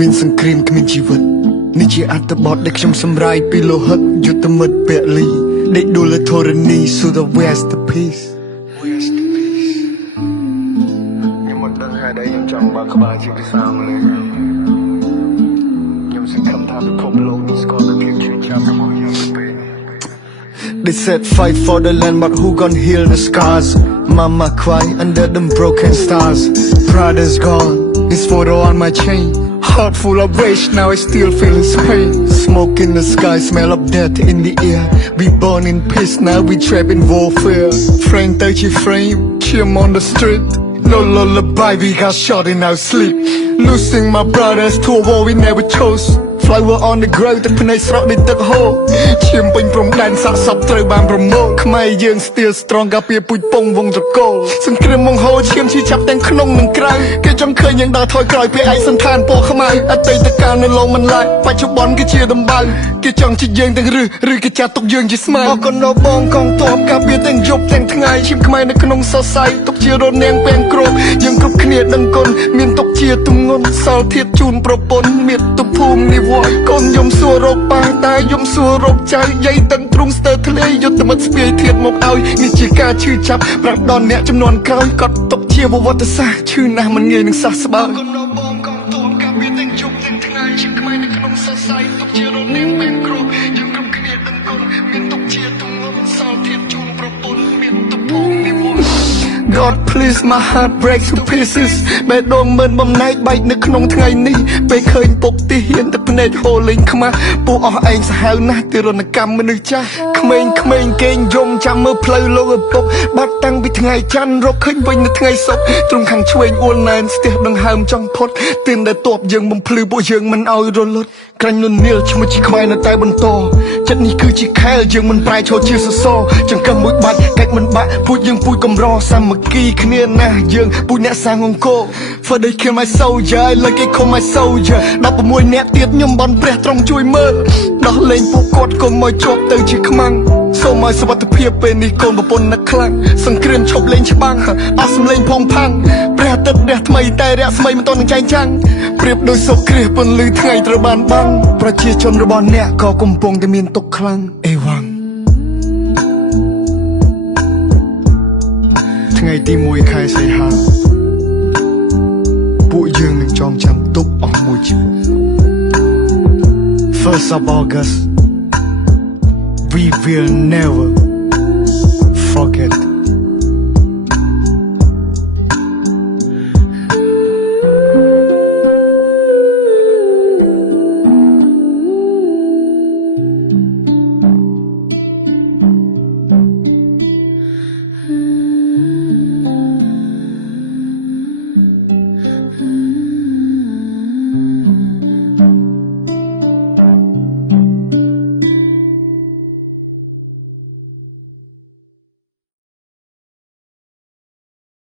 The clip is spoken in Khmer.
មានសង្គ្រាមគ្មានជីវិតនេះជាអត្ថបទដែលខ្ញុំសម្រាយពីលោហិតយុទ្ធមិត្តពលីដេកដួលធរណី so the west peace ខ្ញុំមិនដឹងហេតុអីខ្ញុំចង់បើកក្បាលជាភាសាអង់គ្លេសខ្ញុំសង្ឃឹមថាពិភពលោកនេះស្គាល់ពីភាពឈឺចាប់របស់ខ្ញុំទៅពេល They said fight for the land but who gon' heal the scars Mama cry under them broken stars Brother's gone his photo on my chain Heart full of rage, now I still feel his pain Smoke in the sky, smell of death in the air We born in peace, now we trapped in warfare Frame 30 frame, chim on the street No lullaby, we got shot in our sleep Losing my brothers to a war we never chose Flower on the ground ទឹកភ្នែកស្រក់ដូចទឹកហូរឈាមពេញព្រំដែនសាកសពត្រូវបានប្រមូលខ្មែរយើង still strong កាពីពូជពងវងត្រកូលសង្គ្រាមមកហូរឈាមឈឺចាប់ទាំងក្នុងនិងក្រៅគេចង់ឃើញយើងដើរថយក្រោយពេលឯកសន្តានពណ៌ខ្មៅអតីតកាលនៅឡងមិនឡើយបច្ចុប្បន្នគឺជាដំបៅគេចង់ជាយើងទាំងឬគេចាត់ទុកយើងជាស្មៅអរគុណដល់បងកងទ័ពកាពីទាំងយប់ទាំងថ្ងៃឈាមខ្មែរនៅក្នុងសរសៃទុកជារនាងពេងគ្របយើងគ្រប់គ្នាដឹងគុណមានទុកជាទម្ងន់សល់ធៀបជូនប្រពន្ធមាតុភូមិនិវត្តកូនយំសួររកប៉ាតែយំសួររកចៅយាយទាំងទ្រូងស្ទើរធ្លាយយុទ្ធមិត្តស្ពាយធៀបមកឲ្យនេះជាការឈឺចាប់ប្រាប់ដល់អ្នកចំនួនក្រោយក៏ຕົកជាវត្តសាស្ត្រឈឺណាស់មិនងាយនឹងសះស្បើយកូនរបងកងទ័ពកាពីទាំងជុំទាំងថ្ងៃឈាមខ្មែរនៅក្នុងសរសៃទុកជារនាងពេងគ្របយើងគ្រប់គ្នាដឹងគុណមានទុកជាទម្ងន់សល់ធៀបជូនប្រពន្ធមានទុកភូមិនិវត្ត God please my heart breaks to pieces បេះដូងមិនបំណែកបែកនៅក្នុងថ្ងៃនេះពេលឃើញពុកទីហ៊ានតែភ្នែកហូរលេងខ្មាស់ពួកអស់ឯងសាហាវណាស់ទីរណកម្មមនុស្សចាស់ក្មេងៗគេងយំចាំមើលផ្លូវលោកឪពុកបាត់តាំងពីថ្ងៃច័ន្ទរកឃើញវិញនៅថ្ងៃសុក្រទ្រង់ខាងឆ្វេងអួលណែនស្ទះដង្ហើមចង់ផុតទឿនដែលតបយើងបំភ្លឺពួកយើងមិនឲ្យរលត់ក្រាញ់លន់នីលឈ្មោះជាខ្មែរនៅតែបន្តចិត្តនេះគឺជាខែលយើងមិនប្រែឈរជាសសរចង្កឹះមួយបាត់កាច់មិនបាក់ពូជយើងពូជកំរសាមគ្គីគ្នាណាស់យើងពូជអ្នកសាងអង្គរ For they kill my soldier like they call my soldier 16អ្នកទៀតខ្ញុំបន់ព្រះទ្រង់ជួយមើលដោះលែងពួកគាត់កុំមកជាប់ទៅជាខ្មាំងសូមឲ្យសុវត្ថិភាពពេលនេះកូនប្រពន្ធនឹកខ្លាំងសង្គ្រាមឈប់លេងច្បាំងអស់សម្លេងផងផាំងព្រះអាទិត្យរះថ្មីតែរះស្មីមិនទាន់នឹងចែងចាំងប្រៀបដូចសូរគ្រាសពន្លឺថ្ងៃត្រូវបានបាំងប្រជាជនរបស់អ្នកក៏កំពុងតែមានទុក្ខខ្លាំងអេវ៉ាំងថ្ងៃទី1ខែសីហាពួកយើងនឹងចងចាំទុកអស់មួយជីវិត First of August We will never forget